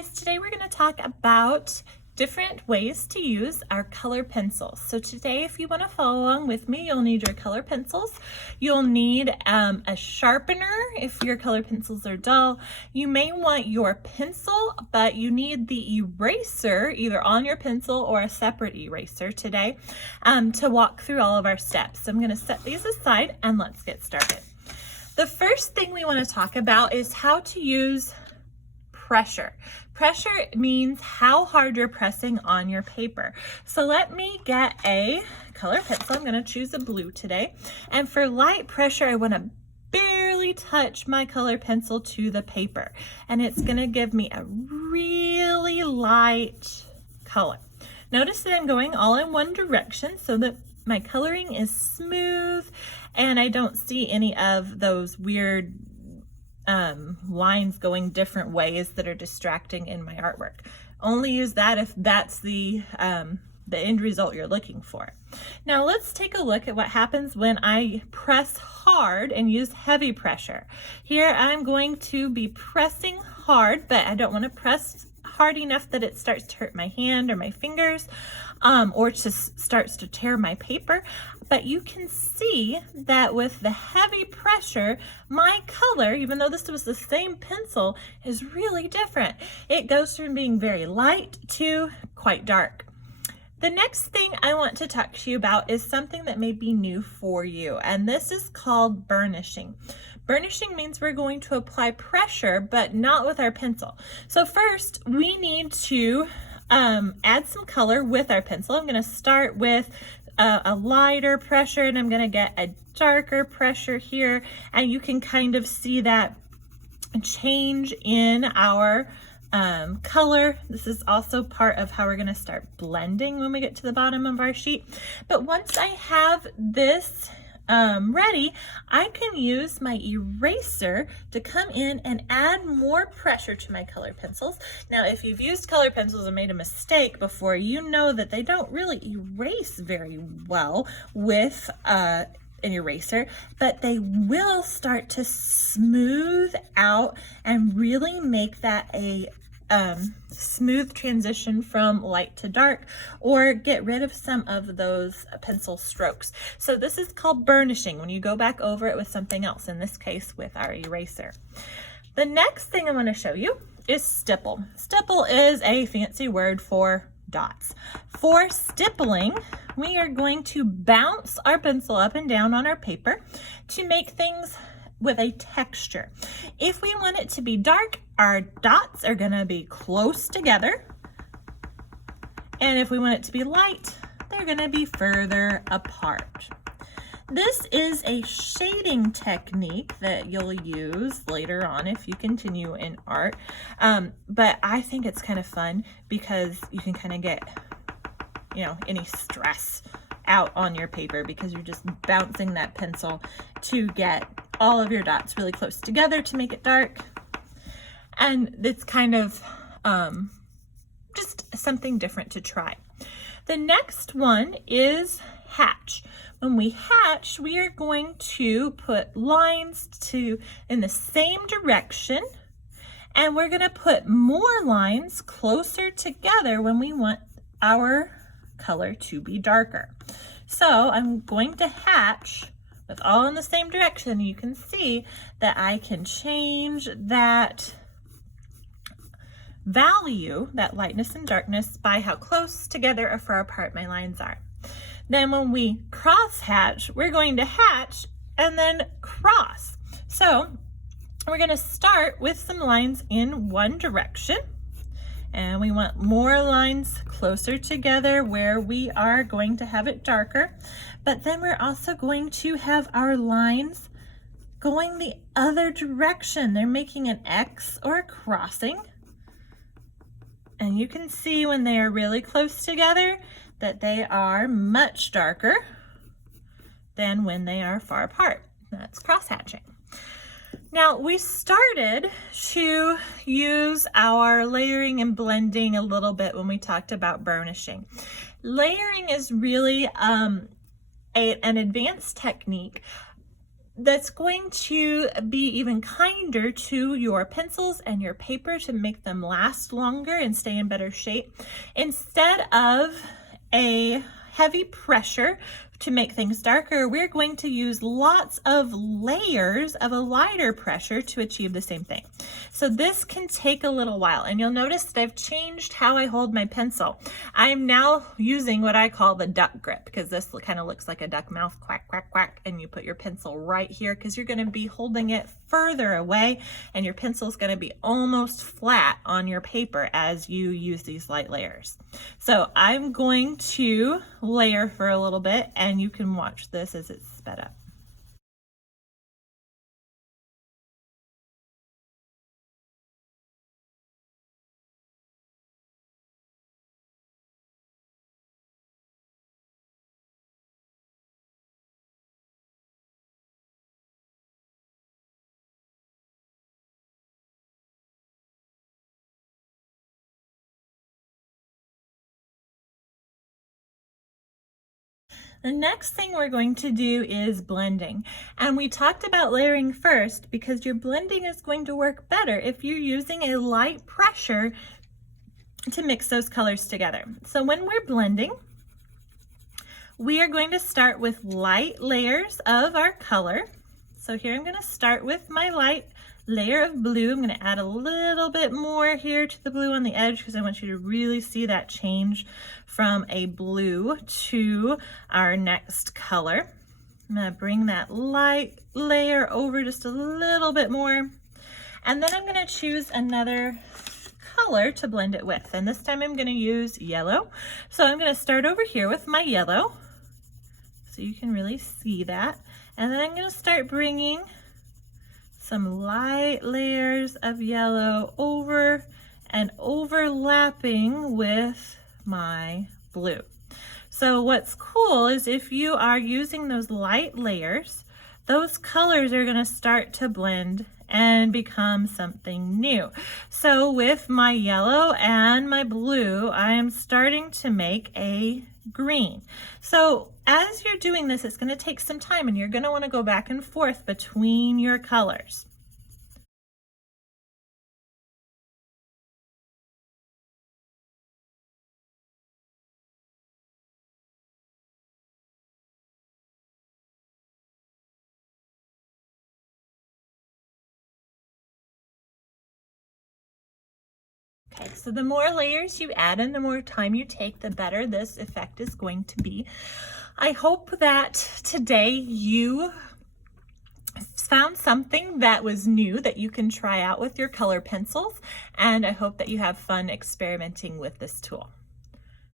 guys, today we're going to talk about different ways to use our color pencils. So today, if you want to follow along with me, you'll need your color pencils. You'll need a sharpener if your color pencils are dull. You may want your pencil, but you need the eraser either on your pencil or a separate eraser today to walk through all of our steps. So I'm going to set these aside and let's get started. The first thing we want to talk about is how to use pressure. Pressure means how hard you're pressing on your paper. So let me get a color pencil. I'm going to choose a blue today. And for light pressure, I want to barely touch my color pencil to the paper. And it's going to give me a really light color. Notice that I'm going all in one direction so that my coloring is smooth and I don't see any of those weird lines going different ways that are distracting in my artwork. Only use that if that's the end result you're looking for. Now let's take a look at what happens when I press hard and use heavy pressure. Here I'm going to be pressing hard, but I don't want to press hard enough that it starts to hurt my hand or my fingers or just starts to tear my paper. But you can see that with the heavy pressure, my color, even though this was the same pencil, is really different. It goes from being very light to quite dark. The next thing I want to talk to you about is something that may be new for you, and this is called burnishing. Burnishing means we're going to apply pressure, but not with our pencil. So first, we need to add some color with our pencil. I'm going to start with a lighter pressure, and I'm going to get a darker pressure here, and you can kind of see that change in our color. This is also part of how we're going to start blending when we get to the bottom of our sheet. But once I have this ready, I can use my eraser to come in and add more pressure to my color pencils. Now, if you've used color pencils and made a mistake before, you know that they don't really erase very well with an eraser, but they will start to smooth out and really make that a smooth transition from light to dark, or get rid of some of those pencil strokes. So this is called burnishing, when you go back over it with something else, in this case with our eraser. The next thing I want to show you is stipple. Stipple is a fancy word for dots. For stippling, we are going to bounce our pencil up and down on our paper to make things with a texture. If we want it to be dark, our dots are going to be close together. And if we want it to be light, they're going to be further apart. This is a shading technique that you'll use later on if you continue in art. But I think it's kind of fun because you can kind of get, any stress out on your paper because you're just bouncing that pencil to get all of your dots really close together to make it dark. And it's kind of just something different to try. The next one is hatch. When we hatch, we are going to put lines in the same direction, and we're going to put more lines closer together when we want our color to be darker. So I'm going to hatch with all in the same direction. You can see that I can change that value, that lightness and darkness, by how close together or far apart my lines are. Then when we cross hatch, we're going to hatch and then cross. So we're going to start with some lines in one direction, and we want more lines closer together where we are going to have it darker. But then we're also going to have our lines going the other direction. They're making an X or a crossing. And you can see when they are really close together that they are much darker than when they are far apart. That's cross-hatching. Now, we started to use our layering and blending a little bit when we talked about burnishing. Layering is really an advanced technique that's going to be even kinder to your pencils and your paper to make them last longer and stay in better shape. Instead of a heavy pressure to make things darker, we're going to use lots of layers of a lighter pressure to achieve the same thing. So this can take a little while, and you'll notice that I've changed how I hold my pencil. I'm now using what I call the duck grip, because this kind of looks like a duck mouth, quack, quack, quack, and you put your pencil right here because you're going to be holding it further away, and your pencil is going to be almost flat on your paper as you use these light layers. So I'm going to layer for a little bit, and you can watch this as it's sped up. The next thing we're going to do is blending. And we talked about layering first because your blending is going to work better if you're using a light pressure to mix those colors together. So when we're blending, we are going to start with light layers of our color. So here I'm going to start with my light layer of blue. I'm going to add a little bit more here to the blue on the edge because I want you to really see that change from a blue to our next color. I'm going to bring that light layer over just a little bit more, and then I'm going to choose another color to blend it with, and this time I'm going to use yellow. So I'm going to start over here with my yellow so you can really see that, and then I'm going to start bringing some light layers of yellow over and overlapping with my blue. So what's cool is if you are using those light layers, those colors are going to start to blend and become something new. So with my yellow and my blue, I am starting to make a green. So as you're doing this, it's going to take some time, and you're going to want to go back and forth between your colors. Okay, so the more layers you add and the more time you take, the better this effect is going to be. I hope that today you found something that was new that you can try out with your color pencils, and I hope that you have fun experimenting with this tool.